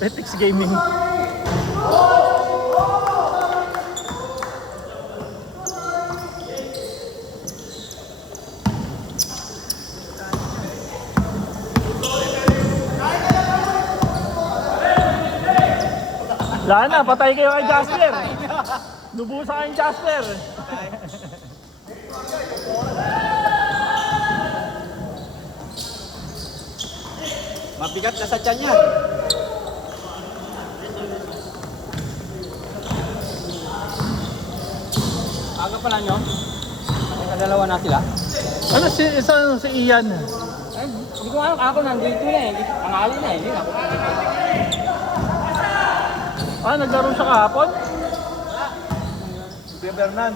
Petix Gaming. Wala na, patay kayo kay Jasper. Lubusan kayong Jasper. Mabigat na sa tiyan yan. Aga pala nyo? Nakadalawa na sila? Ano si Ian? Ay, hindi ko alam. Ako nandito na eh. Pangalan na eh. Hindi ako. Ah, naglaro siya kahapon? Bebernan.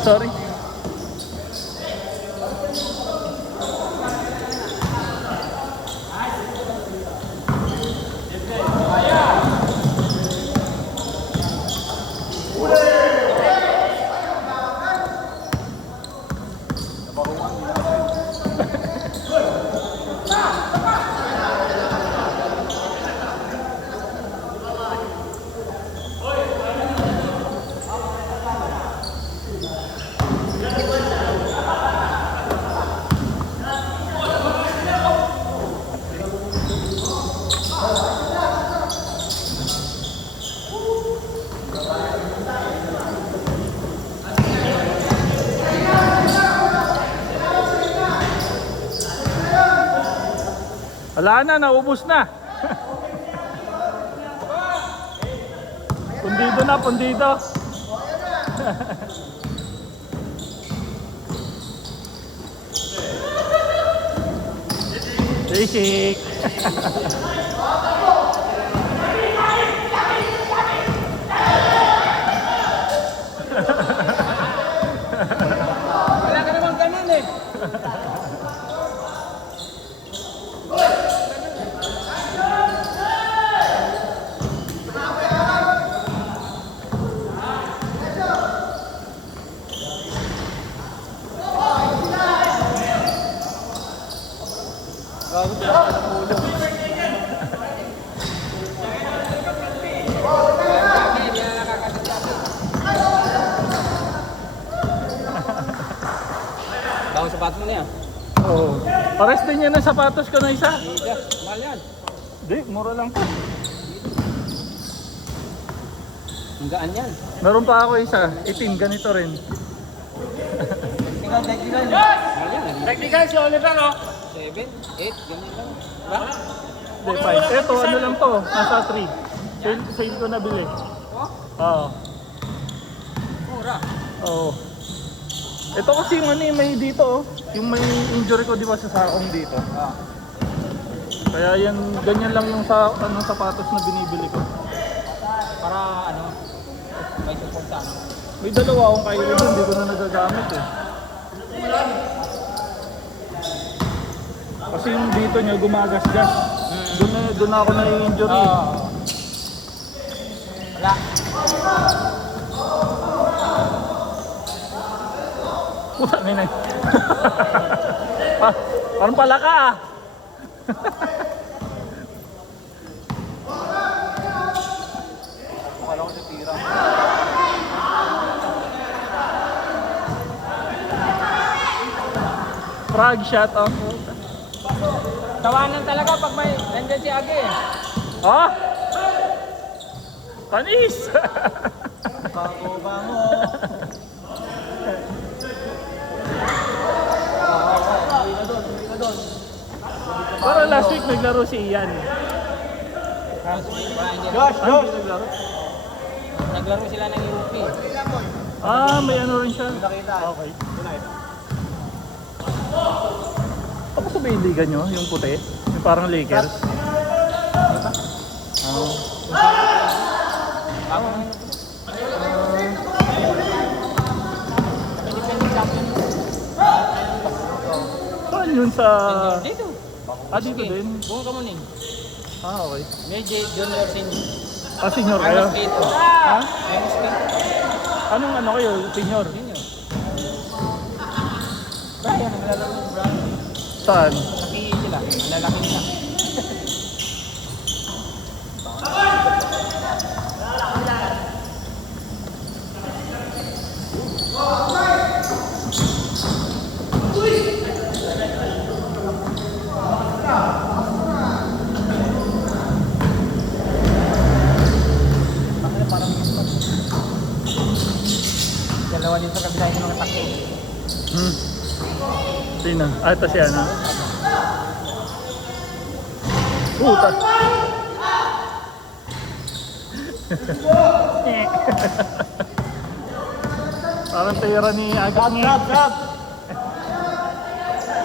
Sorry. Wala na, naubos na. Pundido. Basic. Wala ka naman ganun eh. Bawang sapat mo na yan. Oh. Pares din yan ang sapatos ko na isa. Mahal yan. Di, mura lang to. Ang gaan yan. Meron pa ako isa, itim, ganito rin. Technical. Mahal yan. Technical si Oliver, oh. 7, 8, ganyan lang. Diba? Di, 5. Eto, ano lang to, nasa 3. Sale ko nabili. Oh, Oo. mura. Oo. Ito kasi yung ano, may dito oh. Yung may injury ko di ba sa sakong dito. Ah. Kaya yan, ganyan lang yung sapatos na binibili ko. Para ano, may support sa ano. May dalawa akong kayo rin, hindi ko na nagagamit eh. Kasi yung dito niya gumagasgas. Doon ako na-injury. Wala. Puta na yun. Parang palaka ah. Akala ko sa tira. Frog shot off. Tawanan talaga pag may nandiyan si Agi eh. Ah! Panis! Bango. Para last week naglaro si Ian. Josh! Naglaro? Naglaro sila ng UP. Ah, may ano rin siya. Nakita. Okay. Tapos sa liga nyo, yung puti? Yung parang Lakers? Saan yun sa... Dito. Ah, dito din? Buong kamuning. Ah, okay. Medyo junior senior. Ah, senior kayo? Dito. Ha? May mosquito. Anong ano kayo? Senior? Senior. Brian, ang lalaro ng Brian. Saan? Laki sila. Ang lalaki nila. Dalawa din sa kabila yung mga takbo. Sino? Ah, ito siya, no? Puta! Parang tira ni Agak ni. Grab!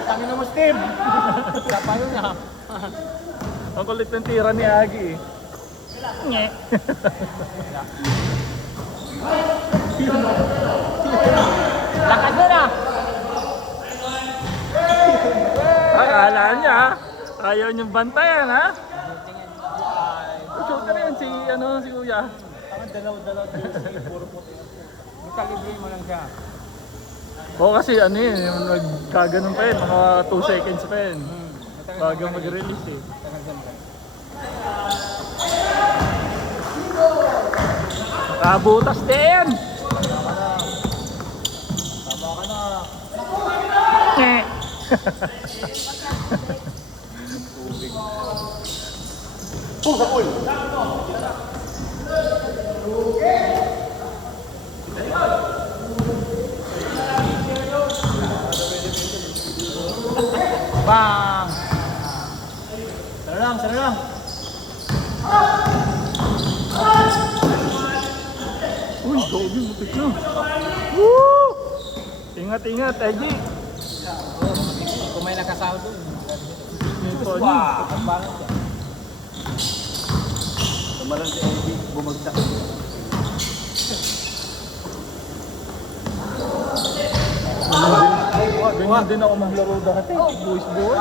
Tangin mo, Steve! Kapayo niya. Ang kulit ng tira ni Agi eh. Nye. Lakas na na! Akala niya, ayaw niyong bantayan ha? Shooter yan si, si Kuya. Dalaw-dalaw. Puro puti. Kalibre mo lang siya. Oo kasi ano yun, yung nagkaganon pa yun, mga 2 seconds pa yun. Bago mag-release eh. Nakabutas din! Tama ka na. Nye. Bang! Sana lang. Uy, gogi, mutik na. Woo! Ingat, Eji. Kung may nakasawa doon. Ito, Wow! Ang bangat siya. Kamaran si Eddie, bumagsak. Ganyan din ako maglaro dati. Boys boy.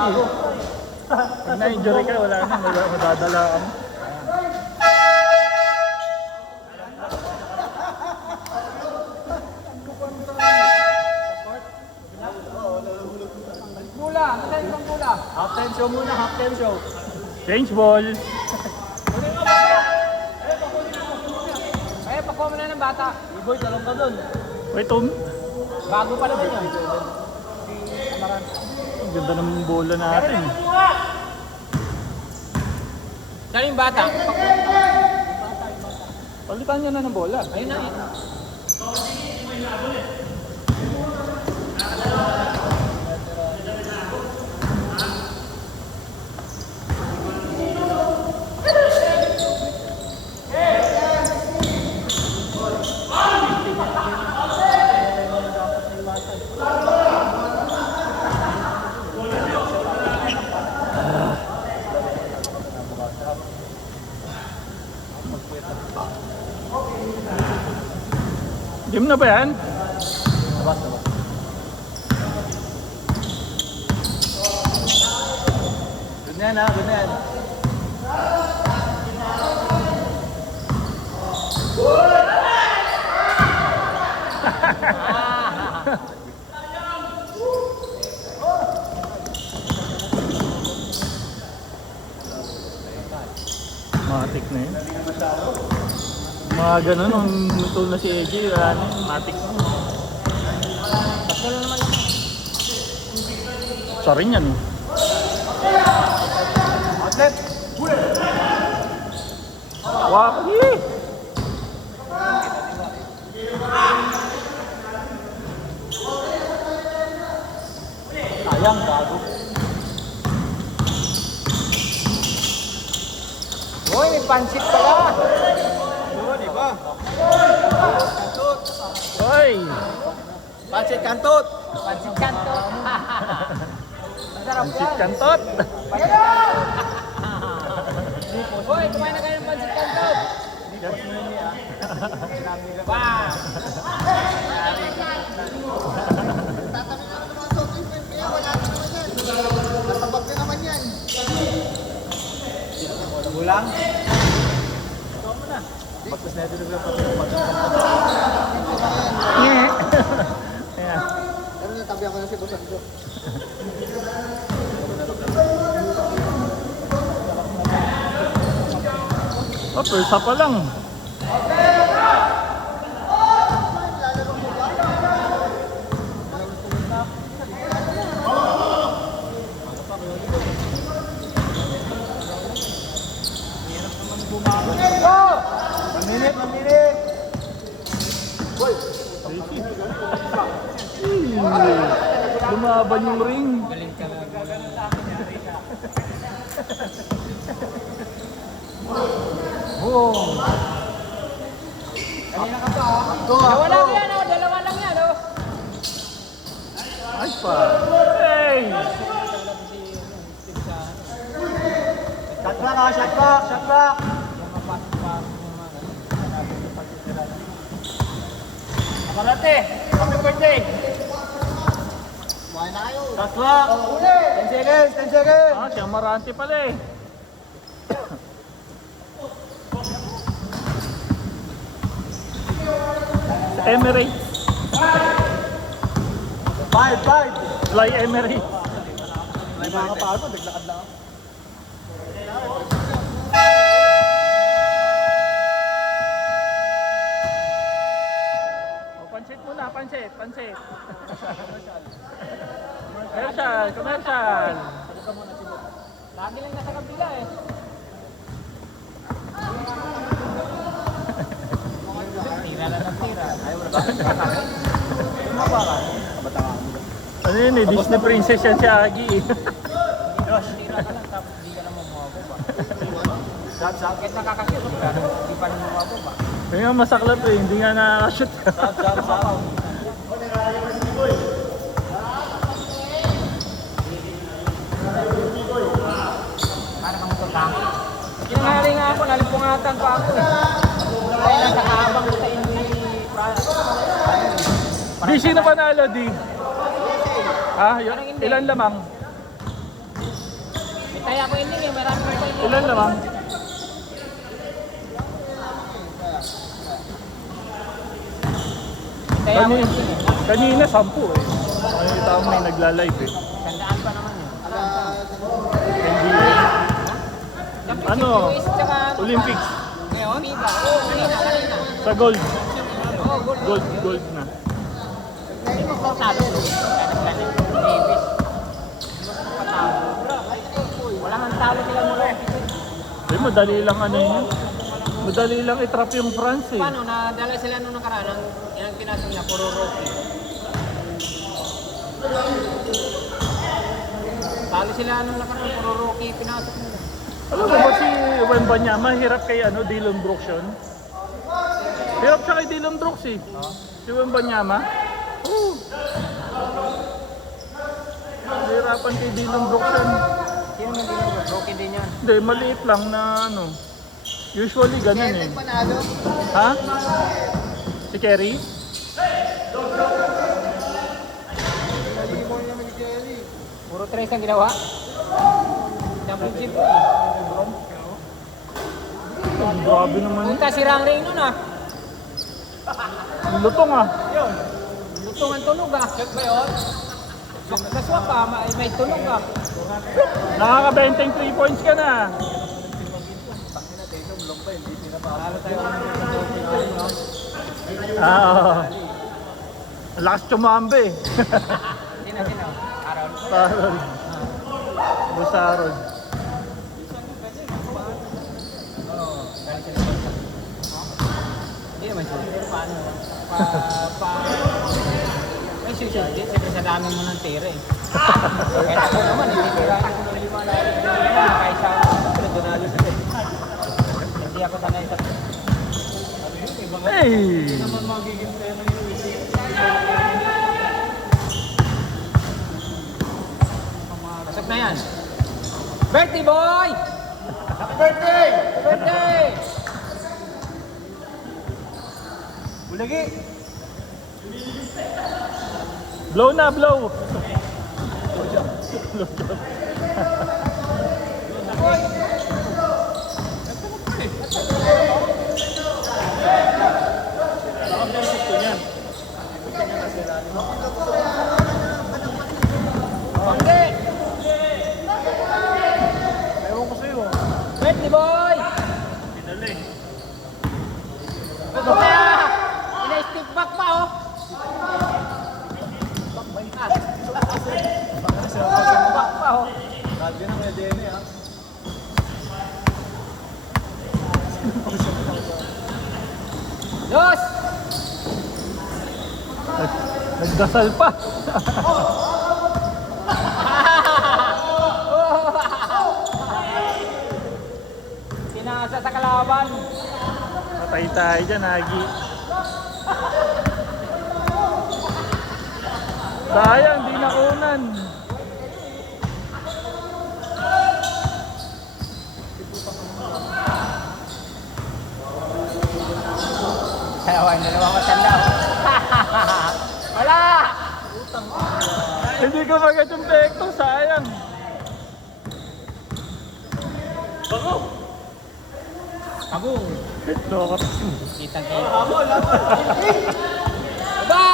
Pag na-injury ka, wala na. Madadala ka mo. Mula! Saan yung mula? Half time show muna, half time show. Change ball. Ay, pakuha mo na ng bata. Iboy, talong ka doon. Wait, Tom. Bago pala din yun. Ang ganda ng bola natin. Saan yung bata? Palitan niya na ng bola. Ayun na. Game na ba yan? Labas. Good na yan ha, good na yan. Matik na yun. Mga ganun, nung luto na si AJ, wala na yun. Matik na. Tatlo na naman. Sa rin yan eh. Outlet! Waki! Sayang, gago. Uy, may pansit pala. Yun, di ba? Kantot! Hoy! Pansit kantot! Pansit kanto. Masarap Pansit yan. kantot! Uy, kumain na kayo ng pansit kanto. Wow! Kulang? Tapos na ito na Oh, persa pa lang. Maminit. Lumaban yung ring. Galing ka lang. Oh. Kanina ka pa Dalawa lang yan oh. Dalawa lang yan oh. Ay pa. Hey! Shot back ha, shot back, shot back. Kamarate, happy birthday. Shot back. 10 seconds, 10 seconds. Ah, siya Marante pala eh. Emirates. 5. Fly Emirates. May mga kapagod, naglakad lang ako. Oh, pansit muna, pansit. Commercial. Lagi lang nasa kabila eh. Tira na ng tira. Ayaw mo na ba? Ano yun eh, Disney princess yan si Agi eh. Tira ka lang tapos di ka lang mumuha ba? Kahit nakakashoot ka, di pa rin mumuha ba? Kaya nga masaklap eh, hindi nga nakakashoot. Shot. Para kang matutang. Kinangali nga ako, nalimpungatan pa ako eh. Kaya lang nakaabang sa hindi Di, sino panalo di? Ah, ilan lamang? may taya ko ending eh, marami ko pa ending. Ilan lamang? Taya ko Kanina, ending eh. kanina 10 eh. Nakikita ko may nagla-live eh. Tandaan pa naman yun. NBA. Ano? Tsaka Olympics. ngayon? Piba. Kanina. Sa gold. Oo, gold. Gold na. Talo. Ganun. Davis. Patalo. Wala nang talo sila mula. Eh, madali lang ano yun. Madali lang i-trap yung France eh. Paano? Nadala sila nung nakaraan. Yung pinasok niya, puro rookie. Talo sila nung nakaraan, puro rookie pinasok nila. Alam mo ba si Wembanyama, hirap kay Dillon Brooks yun? Hirap siya kay Dillon Brooks eh. Si Wembanyama. Oo. Hirapan kay Dillon Brooks yun. Sino nang ginagawa? Rookie din yan. Hindi, maliit lang na ano. Usually ganun eh. Panalo. Ha? Si Kerry? Puro tres ang ginawa. Championship po eh. Grabe naman yun. Punta si Rang Ray nun ah. Lutong ah. Lutong ang tunog ah. Check ba yun? Kaswak ka, may tunog ah. Nakakabenteng 3 points ka na. Lalo tayo Oo. Ang lakas tumambe. Sino? Araw. Sarod. Busarod. Hindi naman siya. Pero paano? May susunod din. Siyempre sa dami mo ng tira eh. Kaya ako naman, hindi tirahin ko ng 5 na kaysa donalo sa hindi ako sanay sa Hey! pasok na yan. Birthday boy! Happy birthday! Birthday! Bulagi. Blow na, blow! Kaya, ina-step back pa oh. Back pa oh. Grabe na kaya Dene ha. Dos! Nagdasal pa. Sinasa sa kalaban. Patay tayo dyan, Hagi. Sayang, di nakunan. Ayawan, dalawang matanda oh. Wala! Hindi ko magad yung pekto, sayang. Bango! Kabong! Loko. Kitang-kita. Baba!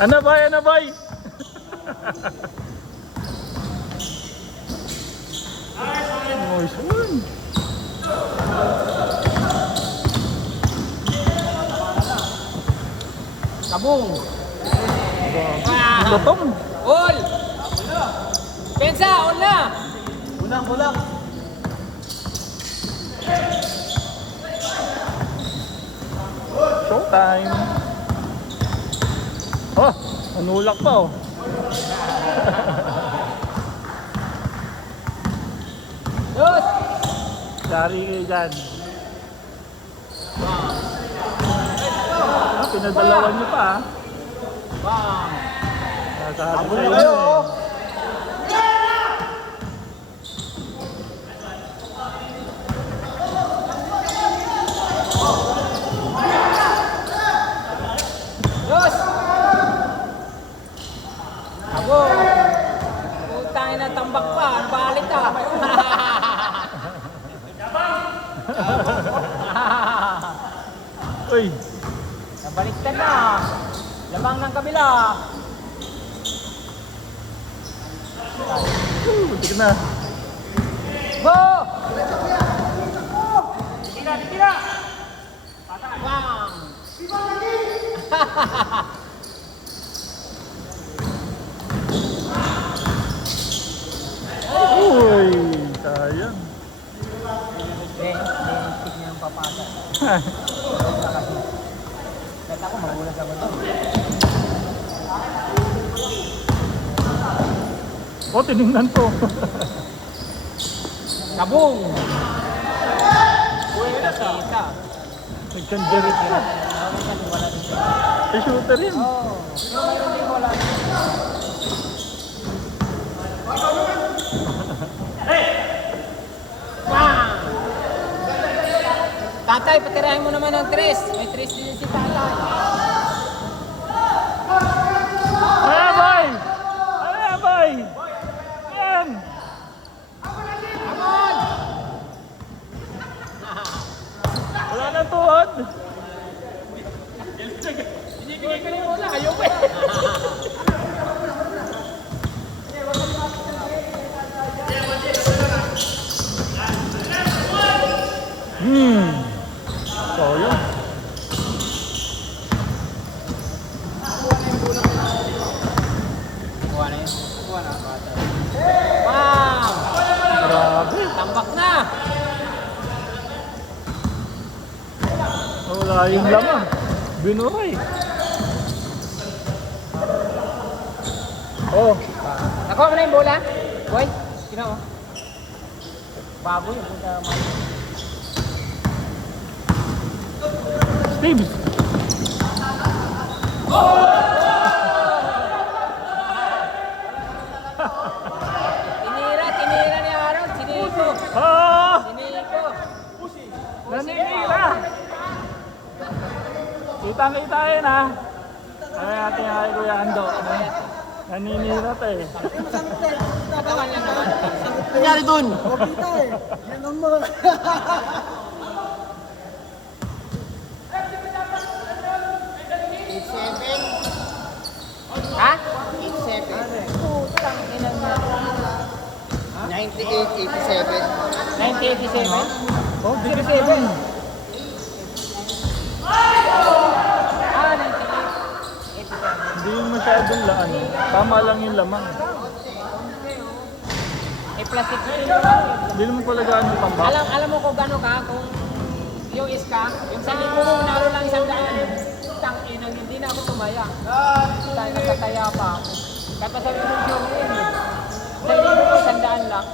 Ano bay, ano bay? Nice one. Kabong! Lutong. All! Pensa, all na! Bulang. Showtime. Oh, nanulak pa oh. Dos! Dari kayo dyan. Ah, pinadalawan nyo pa ah. Bang! Nasabi Habol sa'yo na kayo eh. oh. Dos! Kabong! Putangin na tambak pa, ang balit ah! Uy, Nabaliktad na! Lamang ng kabila! butik na. Go! Tira! Bang! Uy, sayang. Stick niya ang papasa. Kahit ako magulat ako doon. Oh, tinignan ko. Kabong! Nakita. Nagkandirit na. Wala din siya. May shooter rin. Oo. Pero mayroon din wala. Bang! Tatay, patirahin mo naman ng tres. May tres din si tatay. Ano boy? Ano boy? Yan. Come on! Wala na tuhod. Hindi kinikinig mo na. Ayaw ko eh. So yun. Kuha na yun. Kuha na. Bang! Grabe. Tambak na! Wala yung lamang. Binuray. Oh, Nakuha mo na yung bola? Boy, sino mo? Baboy, yung punta mo. Steve. Tinira ni Aaron, siniko. Oh! Siniko. Naninira! Kitang-kita yun ha. Ano natin nga kay Kuya Ando? Naninira to eh. Katawan lang naman. Nangyari dun? Kita eh. Yan ang mga. Ha? 8-7. Putang ina niya. 98-87. 9087? Oh, di 07. Ah, 98. 87. Hindi yung masyadong laan. Tama lang yung lamang. Eh, plus 16. Hindi naman pala gaano pambak. Alam mo kung gano'n ka, kung yung iska, yung sa libo mo, naro lang 100. Tangin, hindi na ako tumaya. Tayo nakataya pa ako. Kaya sabi mo yung yun. Sa libo mo, 100 lang.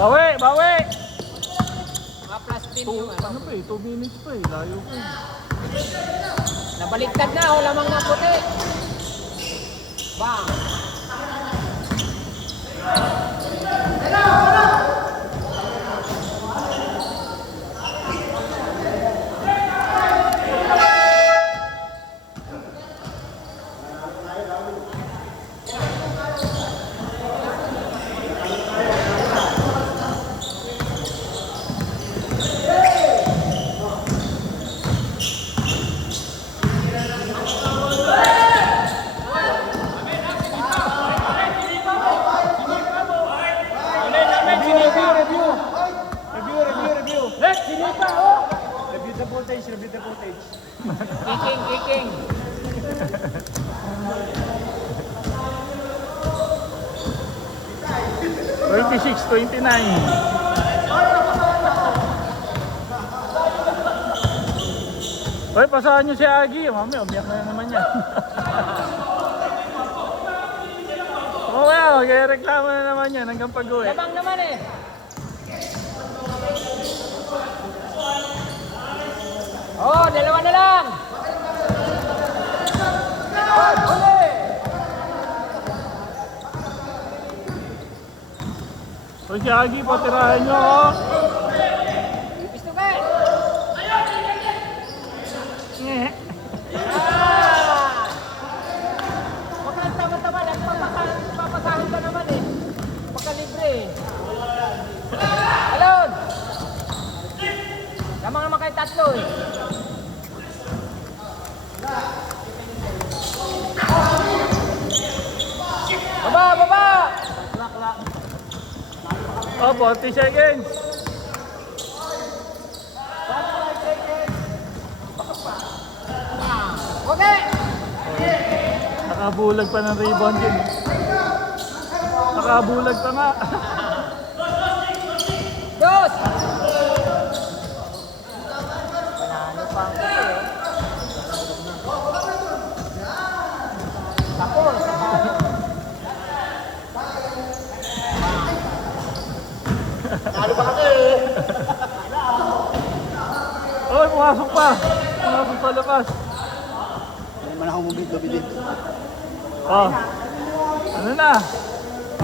Bawi! Bawi! Mga plus 10 yung ano. Ano pa eh? 2 minutes pa eh. Layo pa eh. Nabaliktad na, o lamang na puti. Bang! Kicking. 26-29. Hoy, pasahan nyo si Agi. Mami, umiyak na naman yan. Oo nga, magreklamo na naman yan hanggang pag-uwi. Lamang naman eh. Oh, dalawa na lang. Hoy, si Agi, patirahan nyo, oh. Gusto ka eh. Nge. Huwag kang tama-tama. Papasahin ka naman eh. Pagka-libre eh. Alon! Lamang naman kayo tatlo eh. Baba! Oh, 40 seconds. Okay! Nakabulag pa ng rebound yun. Nakabulag pa nga. Dos! Panalo pa ang kuko eh. Tapos, sa tayo. Talo pa kasi eh. Oh, pumasok pa. Pumasok sa labas. Hindi man ako mabid-bid. Oh. Ano na?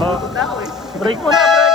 Oh. Break mo na, break.